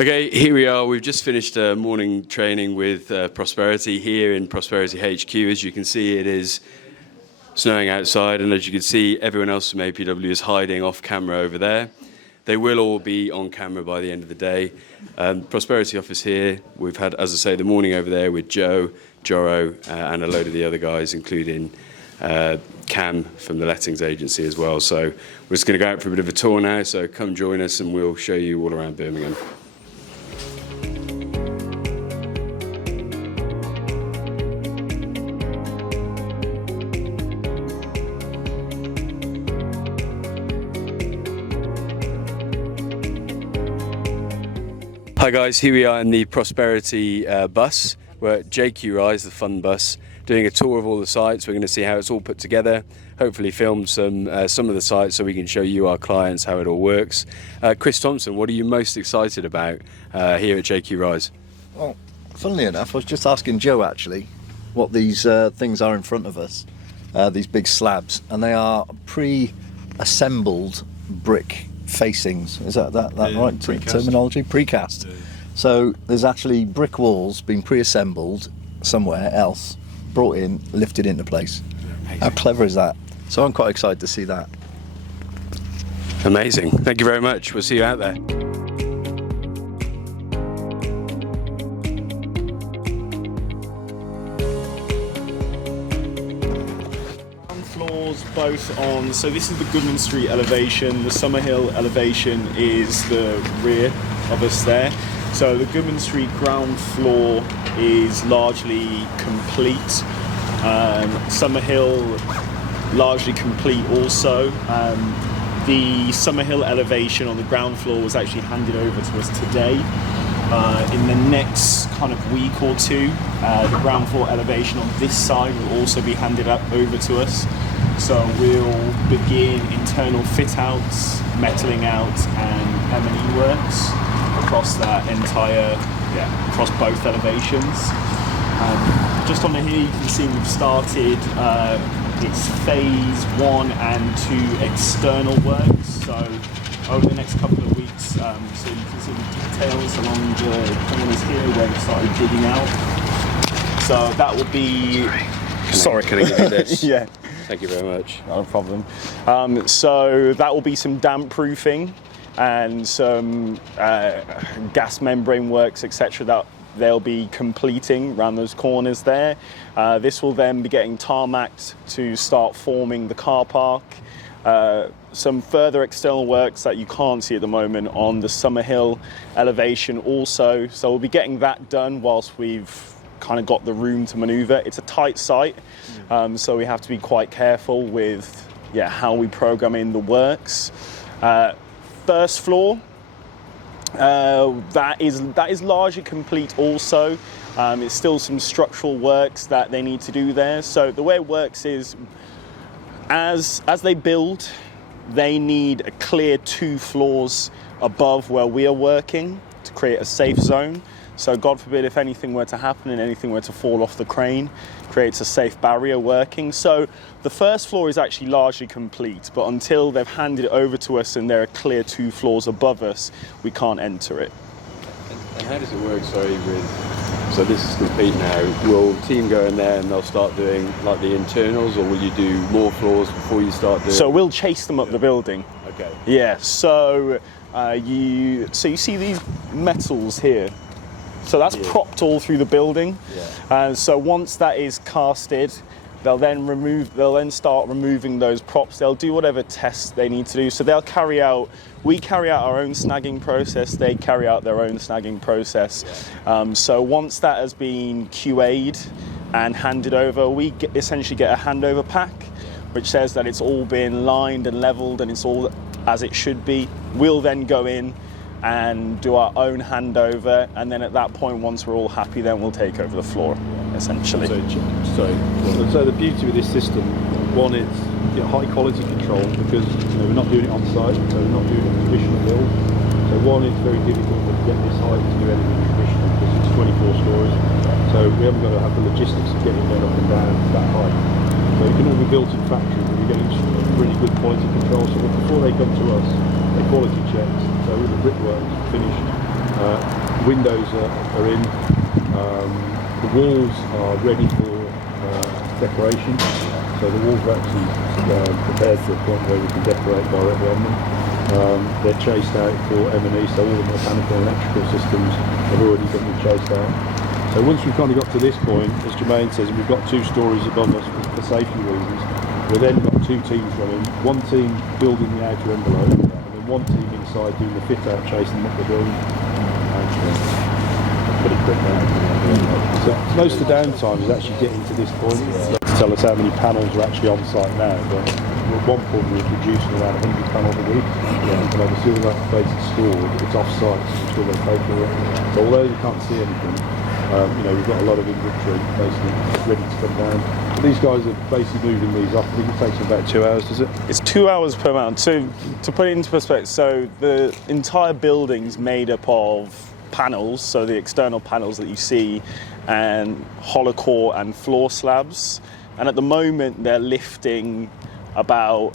Okay, here we are. We've just finished a morning training with Prosperity here in Prosperity HQ. As you can see, it is snowing outside, and as you can see, everyone else from APW is hiding off camera over there. They will all be on camera by the end of the day. Prosperity office here. We've had, as I say, the morning over there with Joe, Joro, and a load of the other guys, including Cam from the lettings agency as well. So we're just going to go out for a bit of a tour now. So come join us, and we'll show you all around Birmingham. Hi guys, here we are in the Prosperity bus. We're at JQ Rise, the fun bus, doing a tour of all the sites. We're going to see how it's all put together, hopefully film some of the sites so we can show you, our clients, how it all works. Chris Thompson, what are you most excited about here at JQ Rise? Well, funnily enough, I was just asking Joe actually what these things are in front of us, these big slabs, and they are pre-assembled brick facings. Is that right terminology? Precast. Yeah. So there's actually brick walls being pre-assembled somewhere else, brought in, lifted into place. Amazing. How clever is that? So I'm quite excited to see that. Amazing. Thank you very much. We'll see you out there. Floors both on, so this is the Goodman Street elevation, the Summerhill elevation is the rear of us there. So the Goodman Street ground floor is largely complete. Summerhill largely complete also. The Summerhill elevation on the ground floor was actually handed over to us today. In the next kind of week or two, the ground floor elevation on this side will also be handed over to us. So we'll begin internal fit outs, metaling out, and M&E works across that entire, across both elevations. Just on here you can see we've started, it's phase 1 and 2 external works. So over the next couple of weeks, so you can see the details along the corners here where we started digging out. So that will be... Sorry, can I give you this? Yeah. Thank you very much. Not a problem. So that will be some damp proofing and some gas membrane works, etc. that they'll be completing around those corners there. This will then be getting tarmacked to start forming the car park. Some further external works that you can't see at the moment on the Summerhill elevation also. So we'll be getting that done whilst we've kind of got the room to maneuver. It's a tight site, so we have to be quite careful with how we program in the works. First floor, that is largely complete also. It's still some structural works that they need to do there. So the way it works is as they build, they need a clear 2 floors above where we are working to create a safe zone. So God forbid if anything were to happen and anything were to fall off the crane, creates a safe barrier working. So the first floor is actually largely complete, but until they've handed it over to us and there are clear 2 floors above us, we can't enter it. And how does it work, so this is complete now. Will the team go in there and they'll start doing like the internals, or will you do more floors before you start doing? So we'll chase them up the building. Okay. Yeah, so you see these metals here? So that's propped all through the building. Yeah. So once that is casted, they'll then start removing those props. They'll do whatever tests they need to do. So we carry out our own snagging process, they carry out their own snagging process. Yeah. So once that has been QA'd and handed over, we essentially get a handover pack, which says that it's all been lined and leveled and it's all as it should be. We'll then go in and do our own handover, and then at that point, once we're all happy, then we'll take over the floor, essentially. So the beauty with this system, one, it's high quality control because we're not doing it on site, so we're not doing a traditional build. So one, it's very difficult to get this height to do anything traditional because it's 24 stories. So we haven't got to have the logistics of getting one up and down that height. So it can all be built in factory, but we're getting really good quality control. So before they come to us, they're quality checks. So all the brickwork is finished, Windows are in. The walls are ready for decoration. So the walls are actually prepared to the point where we can decorate directly on them. They're chased out for M&E, so all the mechanical and electrical systems have already been chased out. So once we've kind of got to this point, as Jermaine says, we've got 2 stories above us for safety reasons. We've then got 2 teams running, one team building the outer envelope, and then one team inside doing the fit out, chasing them up the building. Pretty quick now. So most of the downtime is actually getting to this point to tell us how many panels are actually on site now. But at one point we were producing around 100 panels a week. And obviously all that space is stored, it's off site, so we're still going to pay for it. So although you can't see anything, we've got a lot of inventory basically ready to come down. But these guys are basically moving these off. I think it takes them about 2 hours, does it? It's 2 hours per mount. To put it into perspective, so the entire building's made up of panels, so the external panels that you see, and hollow core and floor slabs. And at the moment, they're lifting about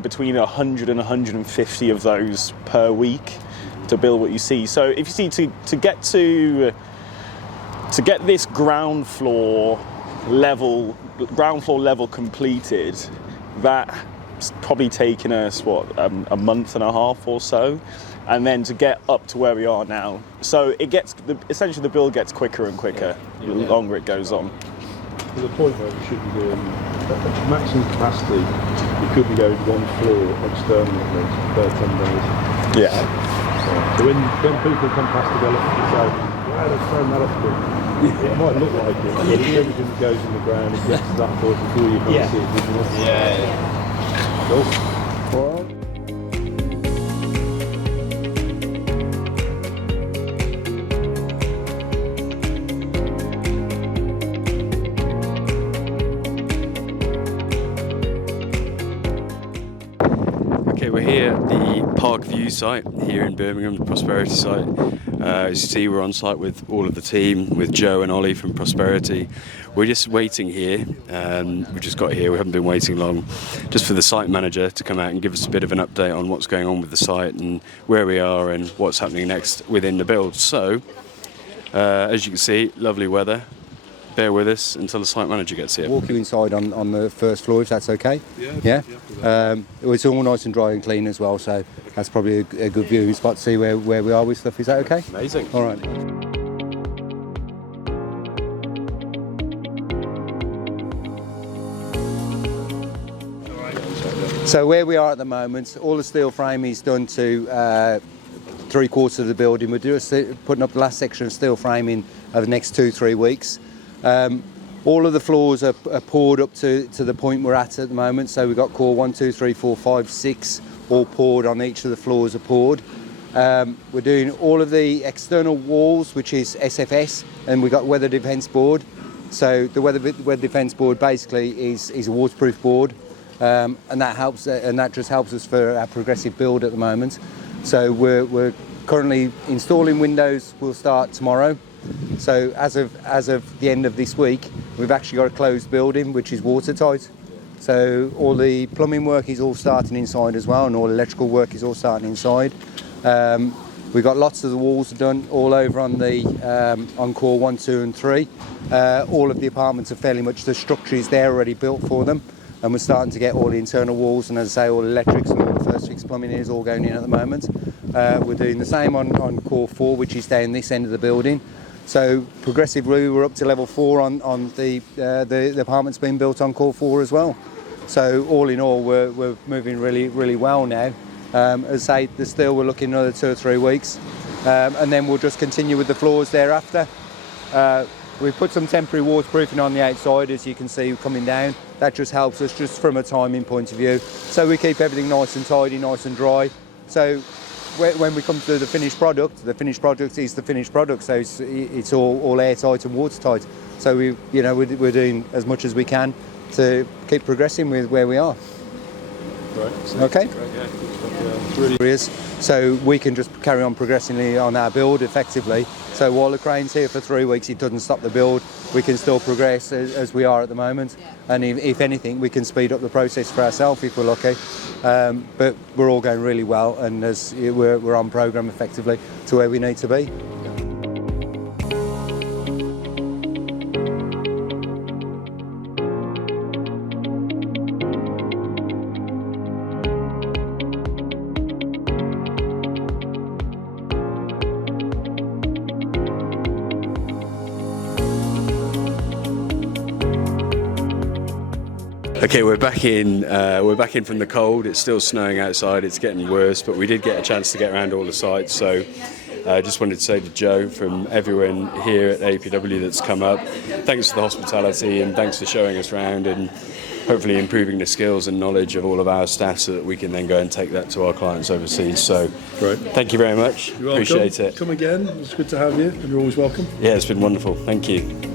between 100 and 150 of those per week to build what you see. So if you see to get this ground floor level completed, that's probably taken us a month and a half or so, and then to get up to where we are now. So it gets essentially the build gets quicker and quicker the longer it goes on. To the point where we should be doing maximum capacity, we could be going 1 floor externally at least per 10 days. Yeah. So when people come past the development and say, wow, they've thrown that off quick. It might look like it, but everything that goes in the ground, it gets to that point before you can see it visually. Yeah. Cool. All right. Okay, we're here at the Park View site here in Birmingham, the Prosperity site. As you see, we're on site with all of the team, with Joe and Ollie from Prosperity. We're just waiting here. We just got here, we haven't been waiting long, just for the site manager to come out and give us a bit of an update on what's going on with the site and where we are and what's happening next within the build. So, as you can see, lovely weather. Bear with us until the site manager gets here. Walk you inside on the first floor, if that's okay. Yeah. It's all nice and dry and clean as well, so that's probably a good viewing spot to see where we are with stuff. Is that okay? Amazing. All right. So where we are at the moment, all the steel frame is done to 3/4 of the building. We're putting up the last section of steel framing over the next 2-3 weeks. All of the floors are poured up to the point we're at the moment. So we've got core 1, 2, 3, 4, 5, 6 all poured on each of the floors are poured. We're doing all of the external walls, which is SFS, and we've got weather defence board. So the weather defence board basically is a waterproof board, and that just helps us for our progressive build at the moment. So we're currently installing windows. We'll start tomorrow. So as of the end of this week, we've actually got a closed building which is watertight. So all the plumbing work is all starting inside as well, and all electrical work is all starting inside. We've got lots of the walls done all over on the on core 1, 2 and 3. All of the apartments are fairly much, the structure is there already built for them, and we're starting to get all the internal walls, and as I say, all the electrics and all the first fix plumbing is all going in at the moment. We're doing the same on core 4, which is down this end of the building. So progressively we're up to level 4 on the apartments being built on core 4 as well. So all in all, we're moving really well now. As I say, the steel we're looking another 2 or 3 weeks, and then we'll just continue with the floors thereafter. We've put some temporary waterproofing on the outside, as you can see coming down. That just helps us just from a timing point of view. So we keep everything nice and tidy, nice and dry. So when we come to the finished product is the finished product. So it's all airtight and watertight. So we're doing as much as we can to keep progressing with where we are. Right. Okay. Right, yeah. It's really areas, so we can just carry on progressively on our build effectively. So while the crane's here for 3 weeks, it doesn't stop the build. We can still progress as we are at the moment, and if anything, we can speed up the process for ourselves if we're lucky. But we're all going really well, and we're on programme effectively to where we need to be. Okay, we're back in. We're back in from the cold. It's still snowing outside. It's getting worse, but we did get a chance to get around all the sites. So, I just wanted to say to Joe, from everyone here at APW that's come up, thanks for the hospitality and thanks for showing us around and hopefully improving the skills and knowledge of all of our staff so that we can then go and take that to our clients overseas. So, great. Thank you very much. You're welcome. Appreciate it. Come again. It's good to have you, and you're always welcome. Yeah, it's been wonderful. Thank you.